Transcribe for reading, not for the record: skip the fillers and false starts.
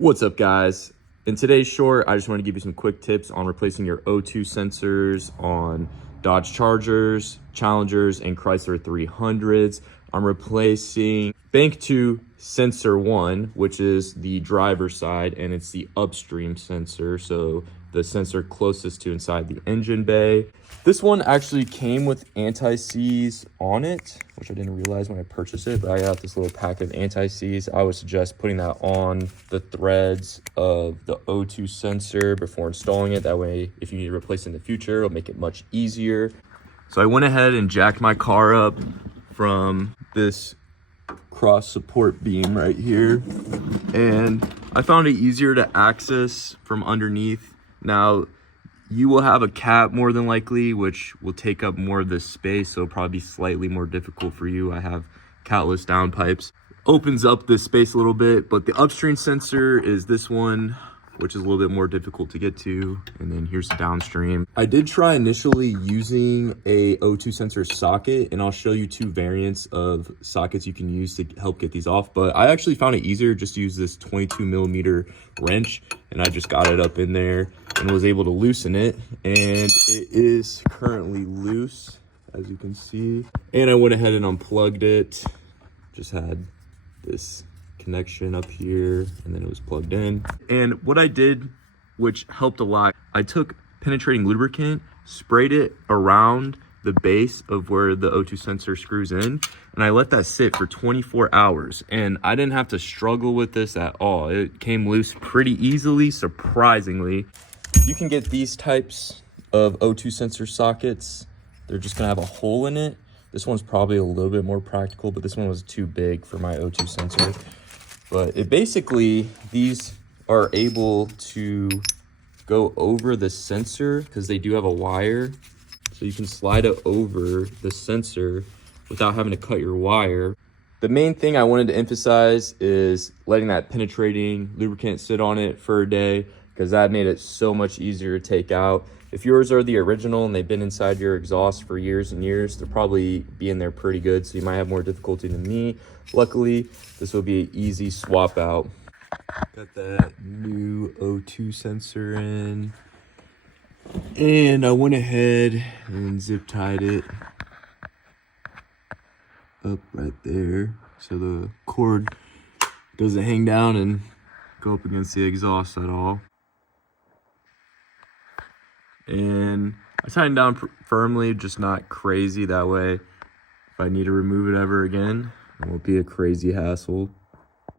What's up, guys? In today's short, I just want to give you some quick tips on replacing your O2 sensors on Dodge Chargers, Challengers, and Chrysler 300s. I'm replacing Bank 2 Sensor 1, which is the driver's side, and it's the upstream sensor, so the sensor closest to inside the engine bay. This one actually came with anti-seize on it, which I didn't realize when I purchased it, but I got this little pack of anti-seize. I would suggest putting that on the threads of the O2 sensor before installing it. That way, if you need to replace it in the future, it'll make it much easier. So I went ahead and jacked my car up from this cross support beam right here, and I found it easier to access from underneath. Now, you will have a cap more than likely, which will take up more of this space, so it'll probably be slightly more difficult for you. I have catless downpipes. Opens up this space a little bit, but the upstream sensor is this one, which is a little bit more difficult to get to. And then here's the downstream. I did try initially using a O2 sensor socket, and I'll show you two variants of sockets you can use to help get these off. But I actually found it easier just to use this 22 millimeter wrench, and I just got it up in there and was able to loosen it. And it is currently loose, as you can see. And I went ahead and unplugged it. Just had this connection up here, and then it was plugged in. And what I did, which helped a lot, I took penetrating lubricant, sprayed it around the base of where the O2 sensor screws in, and I let that sit for 24 hours. And I didn't have to struggle with this at all. It came loose pretty easily, surprisingly. You can get these types of O2 sensor sockets. They're just gonna have a hole in it. This one's probably a little bit more practical, but this one was too big for my O2 sensor. But it basically, these are able to go over the sensor because they do have a wire. So you can slide it over the sensor without having to cut your wire. The main thing I wanted to emphasize is letting that penetrating lubricant sit on it for a day, because that made it so much easier to take out. If yours are the original and they've been inside your exhaust for years and years, they'll probably be in there pretty good, so you might have more difficulty than me. Luckily, this will be an easy swap out. Got that new O2 sensor in, and I went ahead and zip tied it up right there so the cord doesn't hang down and go up against the exhaust at all. And I tightened down firmly, just not crazy. That way, if I need to remove it ever again, it won't be a crazy hassle.